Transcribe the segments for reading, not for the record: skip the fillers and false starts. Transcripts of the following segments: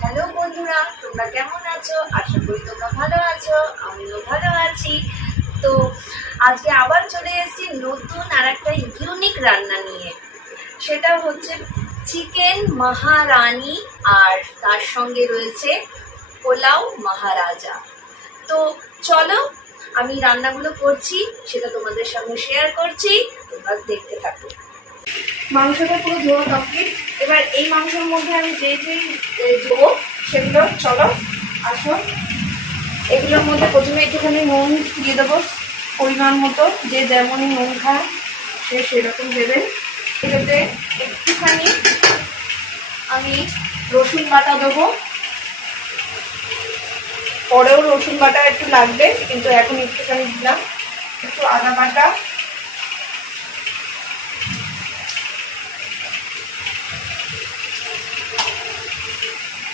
Hello বন্ধুরা, তোমরা কেমন আছো? আশা করি তোমরা ভালো আছো, আমিও ভালো আছি। তো আজকে আবার চলে এসেছি নতুন আর একটা ইউনিক রান্না নিয়ে। সেটা হচ্ছে চিকেন মহারানি, আর তার সঙ্গে রয়েছে পোলাও মহারাজা। তো চলো, আমি রান্নাগুলো করছি, সেটা তোমাদের সঙ্গে শেয়ার করছি, তোমরা দেখতে থাকো। মাংসটা পুরো ধোয়া কমপ্লিট। এবার এই মাংসের মধ্যে আমি যে ধোবো সেগুলো, চলো আসো। এগুলোর মধ্যে প্রথমে একটুখানি নুন দিয়ে দেবো পরিমাণ মতো, যে যেমনই নুন খায় সে সেরকম দেবেন। এটাতে একটুখানি আমি রসুন বাটা দেবো, পরেও রসুন বাটা একটু লাগবে, কিন্তু এখন একটুখানি দিলাম। একটু আদা বাটা,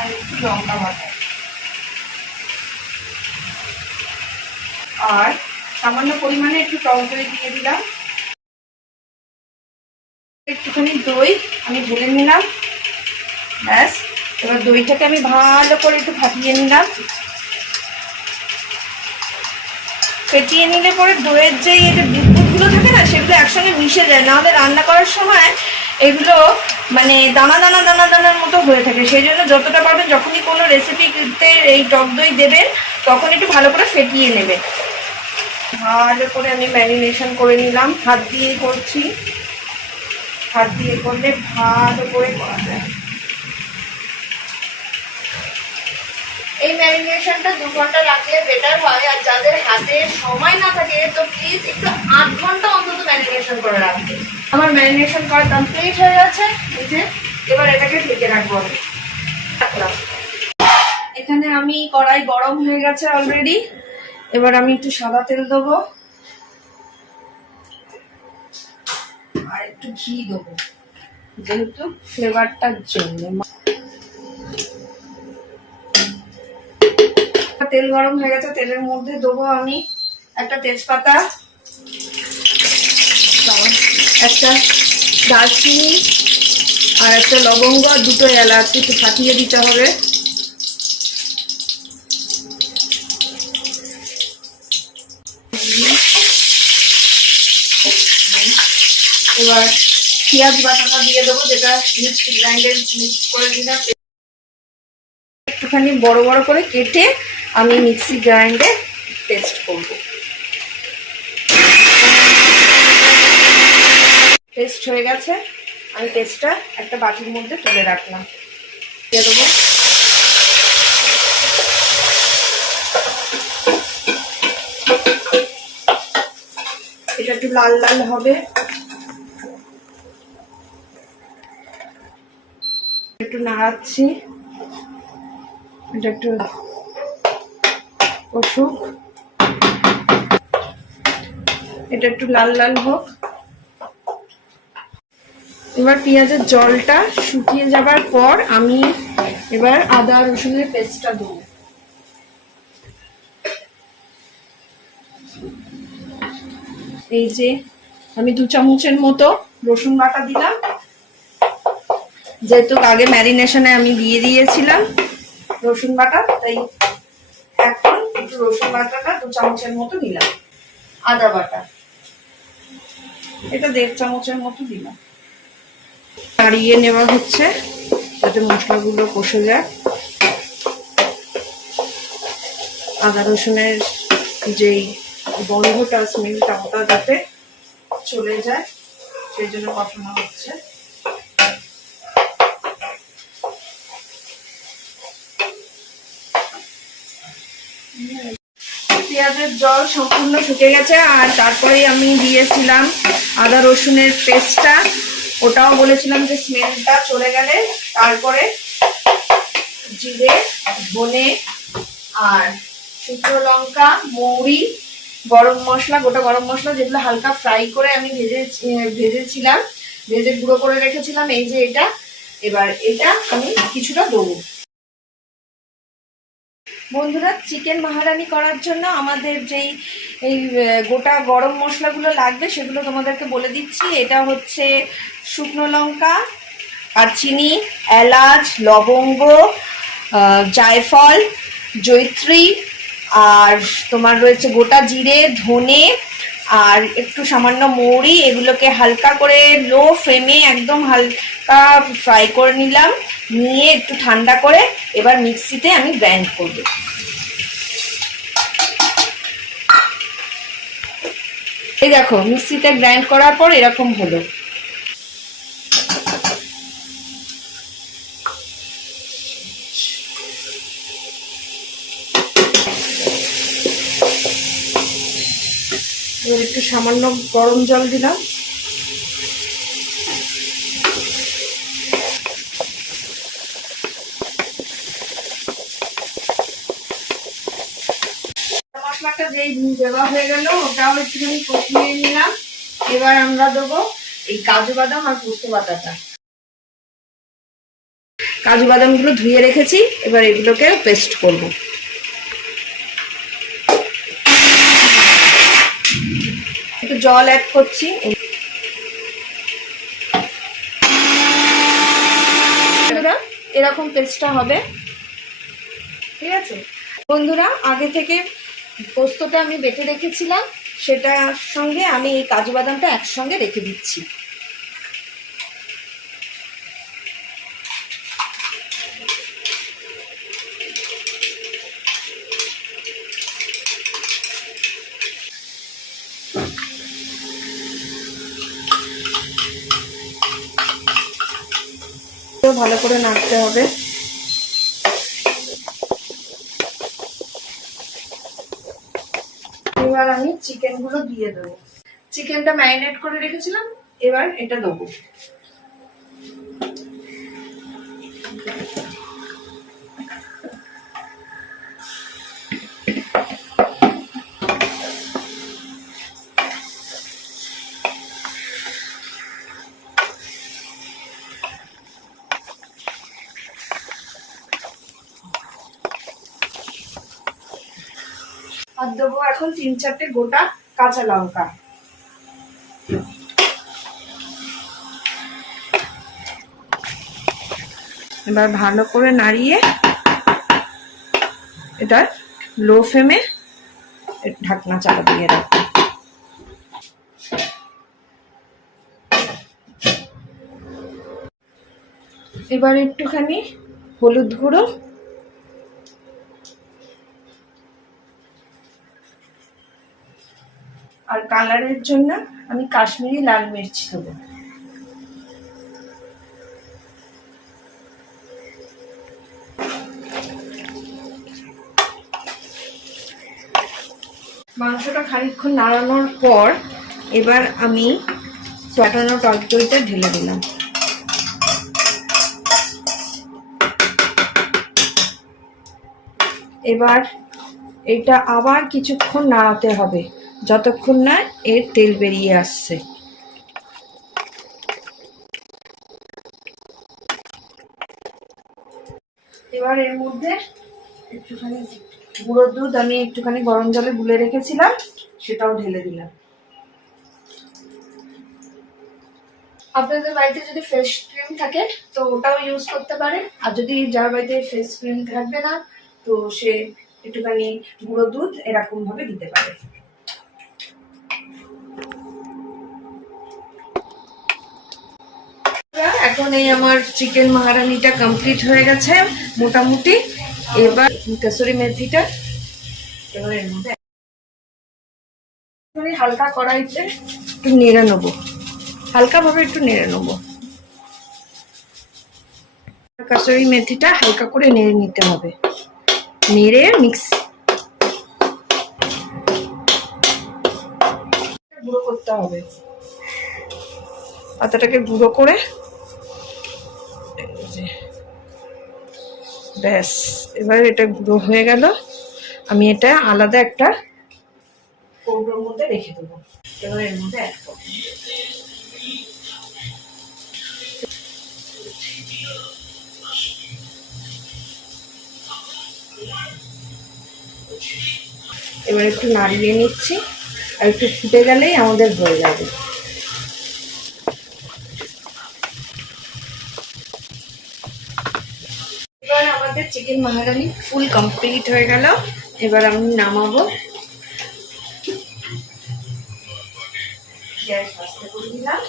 আর একটু লঙ্কা বাটা, আর সামান্য পরিমাণে একটু টক দই দিয়ে দিলাম। একটুখানি দই আমি ঢেলে নিলাম, ব্যাস। এবার দইটাকে আমি ভালো করে একটু ফাটিয়ে নিলাম। ফেটিয়ে নিলে পরে দইয়ের যে বিস্কুটগুলো থাকে না, সেগুলো একসঙ্গে মিশে যায়, নাহলে রান্না করার সময় এগুলো মানে দানা দানা দানা দানার মতো হয়ে থাকে। সেই জন্য যতটা পারবেন, যখনই কোনো রেসিপিতে এই টক দই দেবেন তখন একটু ভালো করে ফেটিয়ে নেবেন। ভালো করে আমি ম্যারিনেশন করে নিলাম, হাত দিয়ে করছি। হাত দিয়ে করলে ভালো করে করা যায়। এই ম্যারিনেশনটা 2 ঘন্টা রাখলে বেটার হয়, আর যাদের হাতে সময় না থাকে তো প্লিজ একটু 8 ঘন্টা অন্তত ম্যারিনেশন করে রাখবে। আমার ম্যারিনেশন করা কমপ্লিট হয়ে গেছে। এই যে এবার এটাকে ঢেকে রাখবো আমি। এখানে আমি কড়াই গরম হয়ে গেছে অলরেডি। এবার আমি একটু সাদা তেল দেবো আর একটু ঘি দেবো, যেহেতু ফ্লেভারটার জন্য। তেল গরম হয়ে গেছে, তেলের মধ্যে দেবো আমি একটা তেজপাতা, একটা দারচিনি, আর একটা লবঙ্গ, আর 2টো এলাচ একটু ফাটিয়ে দিতে হবে। এবার পেঁয়াজ বাটাটা দিয়ে দেবো, যেটা মিক্সি গ্রাইন্ডারে মিক্স করে দিলাম। একটুখানি বড় বড় করে কেটে আমি মিক্সি গ্রাইন্ডে পেস্ট করব। পেস্ট হয়ে গেছে, আমি পেস্টটা একটা বাটির মধ্যে তুলে রাখলাম। দিয়ে দেবো এটা, একটু লাল লাল হবে। একটু নাড়াচ্ছি, এটা একটু কষুক, এটা একটু লাল লাল হোক। এবার পেঁয়াজের জলটা শুকিয়ে যাবার পর আমি এবার আদা রসুনের পেস্টটা দেবো। এই যে আমি 2 চামচের মতো রসুন বাটা দিলাম, যেহেতু আগে ম্যারিনেশনে আমি দিয়ে দিয়েছিলাম রসুন বাটা, তাই এখন একটু রসুন বাটাটা 2 চামচের মতো দিলাম। আদা বাটা এটা 1.5 চামচের মতো দিলাম। নাড়িয়ে নেওয়া হচ্ছে যাতে মশলাগুলো কষে যায়, আদা রসুনের যেই গন্ধটা, স্মেলটা ওটা যাতে চলে যায়, সেই জন্য কষানো হচ্ছে। পেঁয়াজের জল সম্পূর্ণ শুকিয়ে গেছে, আর তারপরে আমি দিয়েছিলাম আদা রসুনের পেস্টটা। ওটাও বলেছিলাম যে স্মেলটা চলে গেলে তারপরে জিরে, ধনে, আর শুকনো লঙ্কা, মৌরি, গরম মশলা, গোটা গরম মশলা, যেগুলো হালকা ফ্রাই করে আমি ভেজেছিলাম, ভেজে গুঁড়ো করে রেখেছিলাম। এই যে এটা, এবার এটা আমি কিছুটা দেবো। বন্ধুরা, চিকেন মহারানি করার জন্য আমাদের যেই এই গোটা গরম মশলাগুলো লাগবে সেগুলো তোমাদেরকে বলে দিচ্ছি। এটা হচ্ছে শুকনো লঙ্কা, আর চিনি, এলাচ, লবঙ্গ, জায়ফল, জয়িত্রী, আর তোমার রয়েছে গোটা জিরে, ধনে, আর একটু সামান্য মৌরি। এগুলোকে হালকা করে লো ফ্লেমে একদম হালকা ফ্রাই করে নিলাম, নিয়ে একটু ঠান্ডা করে এবার মিক্সিতে আমি গ্রাইন্ড করব। এই দেখো মিক্সিতে গ্রাইন্ড করার পর এরকম হলো। এবার একটু সামান্য গরম জল দিলাম। মশলাটা যেই দেওয়া হয়ে গেল ওটাও একটুখানি কষিয়ে নিলাম। এবার আমরা দেবো এই কাজু বাদাম আর পোস্ত বাটাটা। কাজু বাদামগুলো ধুয়ে রেখেছি, এবার এগুলোকে পেস্ট করব। একটু জল অ্যাড করছি। এরকম পেস্টটা হবে, ঠিক আছে বন্ধুরা। আগে থেকে পোস্তটা আমি বেটে রেখেছিলাম, সেটার সঙ্গে আমি এই কাজু বাদামটা একসঙ্গে রেখে দিচ্ছি। ভালো করে নাড়তে হবে। এবার আমি চিকেনগুলো দিয়ে দেবো। চিকেনটা ম্যারিনেট করে রেখেছিলাম, এবার এটা দেবো। আর দেবো এখন 3-4টে গোটা কাঁচা লঙ্কা। এবার ভালো করে নাড়িয়ে এটা লো ফ্লেমে ঢাকনা চাপা দিয়ে রাখবো। এবার একটুখানি হলুদ গুঁড়ো, আর কালারের জন্য আমি কাশ্মীরি লাল মির্চ দেবো। মাংসটা খানিকক্ষণ নাড়ানোর পর এবার আমি ফাটানো টক দইটা ঢেলে দিলাম। এবার এটা আবার কিছুক্ষণ নাড়াতে হবে, যতক্ষণ না এর তেল বেরিয়ে আসছে। এবার এর মধ্যে একটুখানি গুঁড়ো দুধ আমি একটুখানি গরম জলে গুলে রেখেছিলাম, সেটাও ঢেলে দিলাম। আপনাদের বাড়িতে যদি ফেস ক্রিম থাকে তো ওটাও ইউজ করতে পারে, আর যদি যার বাড়িতে ফেস ক্রিম থাকবে না তো সে একটুখানি গুঁড়ো দুধ এরকম ভাবে দিতে পারে। এখন এই আমার চিকেন মাহারানিটা কমপ্লিট হয়ে গেছে মোটামুটি। এবার কসুরি মেথিটা এবার এর মধ্যে হালকা কড়াইতে একটু নেড়ে নেবো, হালকা ভাবে একটু নেড়ে নেবো। কসুরি মেথিটা হালকা করে নেড়ে নিতে হবে, নেড়ে মিক্স গুঁড়ো করতে হবে। পাতাটাকে গুঁড়ো করে ব্যাস, এবার এটা গুঁড়ো হয়ে গেল। আমি এটা আলাদা একটা কৌটোর মধ্যে রেখে দেবো। এবার এর মধ্যে অ্যাড করবো। এবার একটু নাড়িয়ে নিচ্ছি, আর একটু ফুটে গেলেই আমাদের হয়ে যাবে। এবার আমাদের চিকেন মহারানি ফুল কমপ্লিট হয়ে গেল। এবার আমি নামাবো। গ্যাস আস্তে করে দিলাম।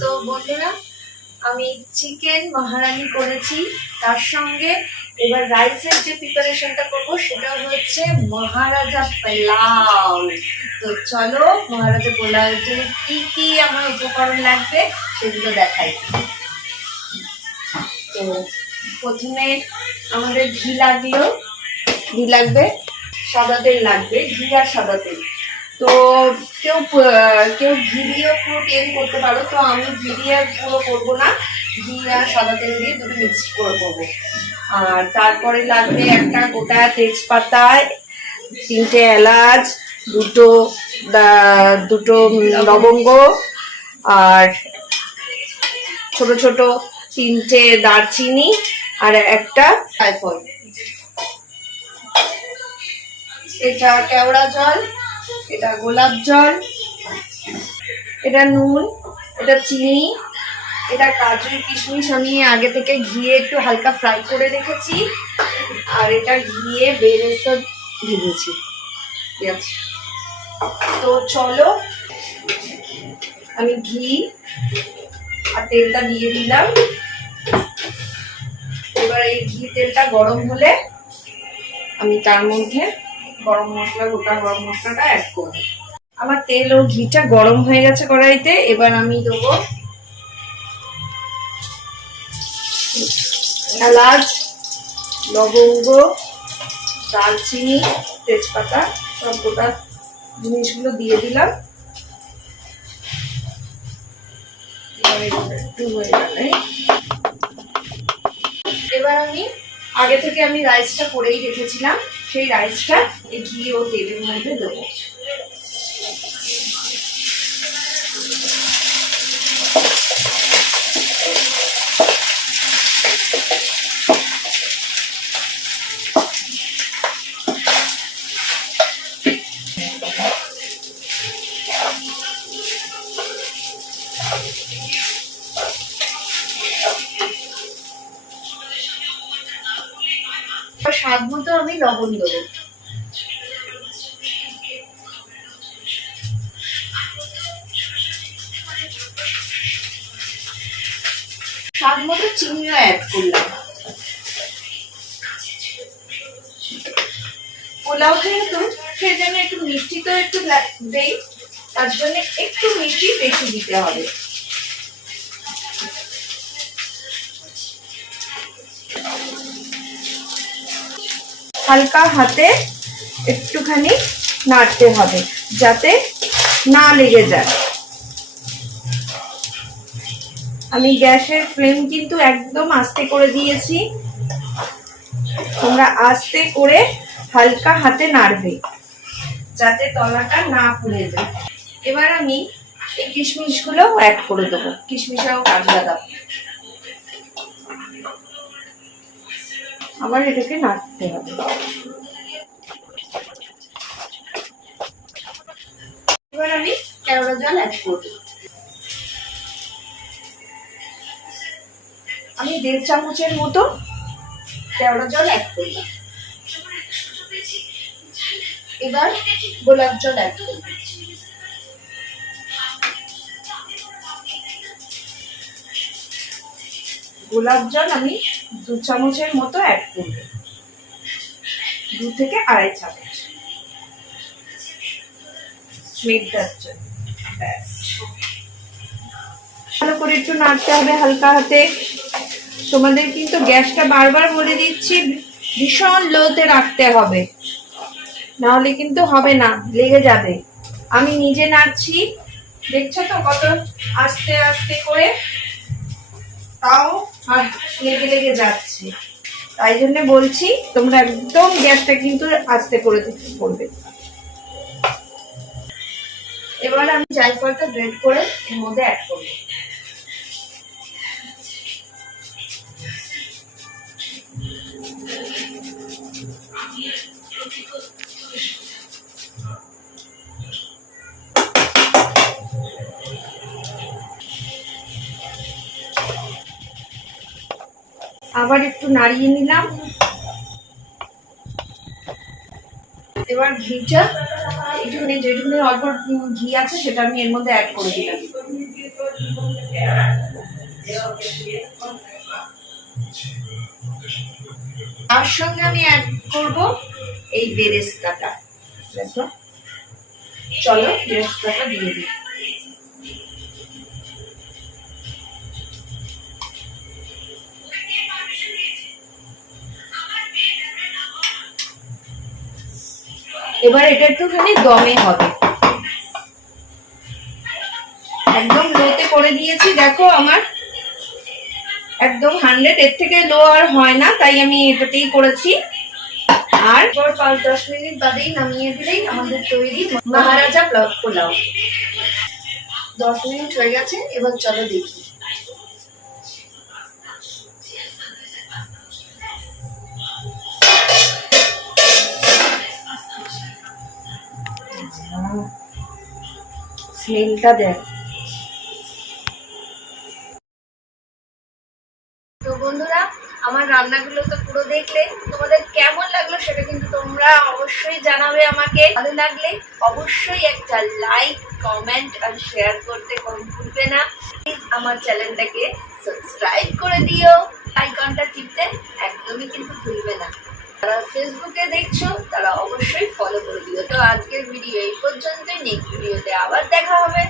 তো বন্ধুরা, আমি চিকেন মহারানি করেছি, তার সঙ্গে এবার রাইসের যে প্রিপারেশনটা করবো সেটা হচ্ছে মহারাজা পোলাও। তো চলো মহারাজা পোলাওর জন্য কি কি আমার উপকরণ লাগবে সেগুলো দেখাই। তো প্রথমে আমাদের ঘি লাগবে, সাদা তেল লাগবে, ঘি আর সাদা তেল। তো কেউ ঘি দিয়েও পুরো তেল করতে পারো, তো আমি ঘি দিয়ে পুরো করবো না, ঘি আর সাদা তেল দিয়ে দুটো মিক্স করে করবো। আর তারপরে লাগবে একটা গোটা তেজপাতা, 3টে এলাচ, দুটো লবঙ্গ, আর ছোট ছোট 3টে দারচিনি, আর একটা জায়ফল। এটা কেওড়া জল, এটা গোলাপ জল, এটা নুন, এটা চিনি, এটা কাজু কিশমিশ আমি আগে থেকে ঘিয়ে একটু হালকা ফ্রাই করে রেখেছি, আর এটা ঘিয়ে বেরেস্তা ভেজেছি। তো চলো আমি ঘি আর তেলটা দিয়ে দিলাম। এবার এই ঘি তেলটা গরম হলে আমি তার মধ্যে গোটা গরম মশলাটা অ্যাড করব। আমার তেল ও ঘিটা গরম হয়ে গেছে কড়াইতে। এবার আমি দেবো এলাচ, লবঙ্গ, দারচিনি, তেজপাতা, সব গোটা জিনিসগুলো দিয়ে দিলাম। এবার আমি আগে থেকে রাইসটা করেই রেখেছিলাম, সেই রাইসটা এই ঘি ও তেলের মধ্যে দেবো। স্বাদ মতো আমি লবণ দেবো। স্বাদ মতো চিনিও অ্যাড করলাম। পোলাও যেহেতু সেই জন্য একটু মিষ্টি তো একটু দেই, তার জন্য একটু মিষ্টি বেশি দিতে হবে। হালকা হাতে একটুখানি নাড়তে হবে যাতে না লেগে যায়। আমি গ্যাসের ফ্লেম কিন্তু একদম আস্তে করে দিয়েছি, তোমরা আস্তে করে হালকা হাতে নাড়বে যাতে তলাটা না পুড়ে যায়। এবার আমি এই কিশমিশগুলো অ্যাড করে দেবো, কিশমিশ আর কাজু বাদাম। আবার এটাকে নাড়তে হবে। এবার আমি কেওড়া জল অ্যাড করব। আমি 1.5 চামচের মতো কেওড়া জল অ্যাড করলাম। এবার গোলাপ জল অ্যাড করব। গোলাপ জল আমি 2 চামচের মতো অ্যাড করব, 2 থেকে 2.5 চামচ স্মেটটার জন্য। ভালো করে একটু নাড়তে হবে হালকা হাতে। তোমাদের কিন্তু গ্যাসটা বারবার বলে দিচ্ছি ভীষণ লোতে রাখতে হবে, নাহলে কিন্তু হবে না, লেগে যাবে। আমি নিজে নাড়ছি, দেখছো তো কত আস্তে আস্তে করে, তাও লেগে লেগে যাচ্ছে। তাই জন্য বলছি তোমরা একদম গ্যাসটা কিন্তু আস্তে করে দিতে করবে। এবার আমি জায়ফলটা গ্রেট করে এর মধ্যে অ্যাড করব। আবার একটু নাড়িয়ে নিলাম। এবার ঘিটা যেটুকুনি অল্প ঘি আছে সেটা আমি এর মধ্যে অ্যাড করে দিলাম। তার সঙ্গে আমি অ্যাড করব এই বেরেস্তাটা। দেখো, চলো বেরেস্তাটা দিয়ে দিই। এবার এটা একটুখানি দমে হবে, একদম লোতে করে দিয়েছি। দেখো আমার একদম 100, এর থেকে লো আর হয় না, তাই আমি এটাতেই করেছি। আর 5-10 মিনিট বাদেই নামিয়ে দিলেই আমাদের তৈরি মহারাজা পোলাও। 10 মিনিট হয়ে গেছে, এবার চলো দেখি। স্মেলটা দেখ। তো বন্ধুরা, আমার রান্নাগুলো তো পুরো দেখলে, তোমাদের কেমন লাগলো সেটা কিন্তু তোমরা অবশ্যই জানাবে আমাকে। ভালো লাগলে অবশ্যই একটা লাইক, কমেন্ট আর শেয়ার করতে ভুলবে না। প্লিজ আমার চ্যানেলটাকে সাবস্ক্রাইব করে দিও, আইকনটা টিপতে একদমই কিন্তু ভুলবে না। যারা ফেসবুকে দেখছো তারা অবশ্যই ফলো করে দিও। তো আজকের ভিডিও এই পর্যন্তই, নেক্সট ভিডিওতে আবার দেখা হবে।